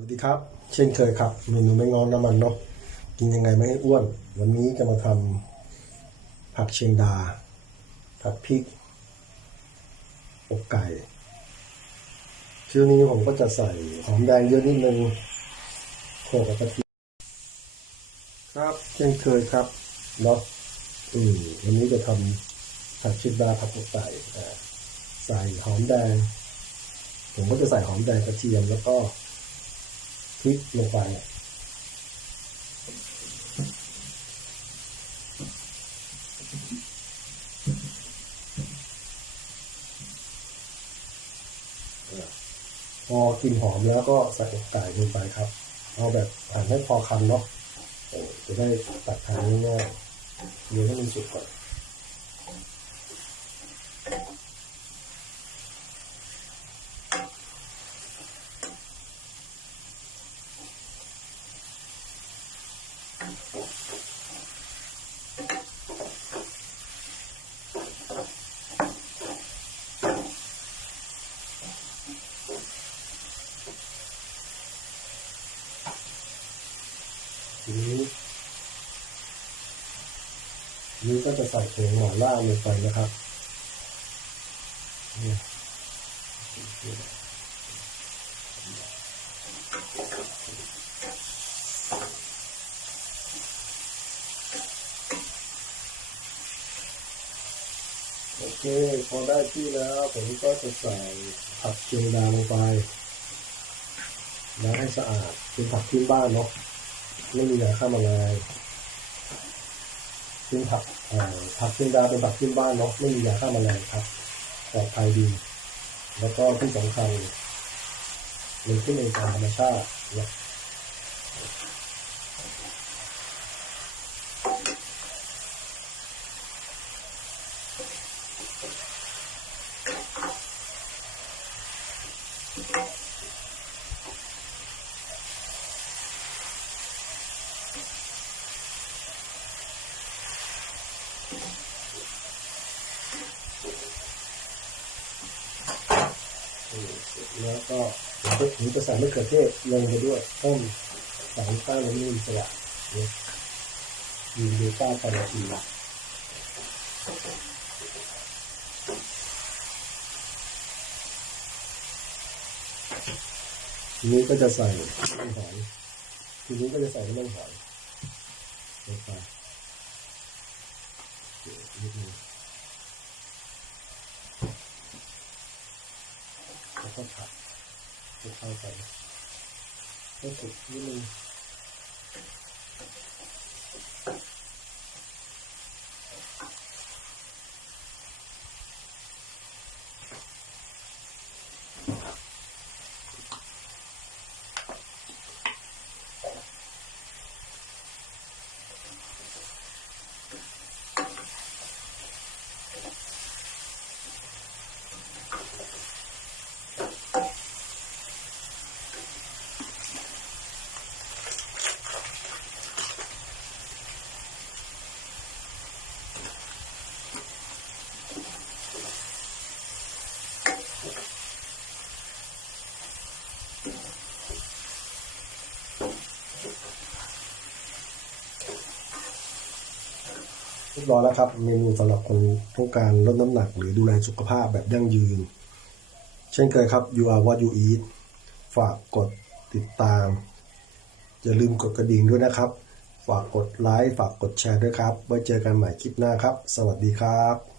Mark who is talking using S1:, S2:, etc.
S1: วัสดีครับ เช่นเคยครับเมนูไม่งอนน้ำมันเนาะกินยังไงไม่ให้อ้วน วันนี้จะมาทำผักเชียงดา ผัดพริกอกไก่ชื่อนี้ผมก็จะใส่หอมแดงเยอะนิดนึงโขกกับกะทิครับ เช่นเคยครับเนาะอืมวันนี้จะทำผัดเชียงดาผัดอกไก่ใส่หอมแดง ผมก็จะใส่หอมแดงกระเทียมแล้วก็ พริกลงไปพอกลินหอมแล้วก็ใส่อกไก่ลงไปครับเอาแบบหั่นให้พอคำเนาะจะได้ตัดทานง่ายๆเดี๋ยวให้มันสุกก่อน ทีนี้นี้ก็จะใส่ผงหม่าล่าลงไปนะครับเนี่ยโอเค พอได้ที่แล้ว ผมก็จะใส่ผักเชียงดาลงไป แล้างให้สะอาดเป็นผักพื้นบ้านเนาะ ไม่มียาฆ่าแมลงซึ่งผักผักเชียงดาเป็นผักขึ้นบ้านเนาะไม่มียาฆ่าแมลงครับปลอดภัยดี แล้วก็ที่สำคัญมันขึ้นเองตามธรรมชาติเนี่ย อืมเสร็จ แล้วก็ผมจะใส่มะเขือเทศลงไปด้วยต้มสองต้านน้ำนิ่มสลัดเนี่ยยืนดูต้าคาราทีทีนี้ก็จะใส่น้ำหอยทีนี้ก็จะใส่น้ำหอยลงไปโอเคนิดนึง แล้ว ก็ผัดให้เข้ากันให้สุกนิดนึง รียบร้อยแล้วครับเมนูสำหรับคนต้องการลดน้ำหนักหรือดูแลสุขภาพแบบยั่งยืน เช่นเคยครับ you are what you eat ฝากกดติดตาม อย่าลืมกดกระดิ่งด้วยนะครับ ฝากกดไลค์ฝากกดแชร์ด้วยครับ ไว้เจอกันใหม่คลิปหน้าครับ สวัสดีครับ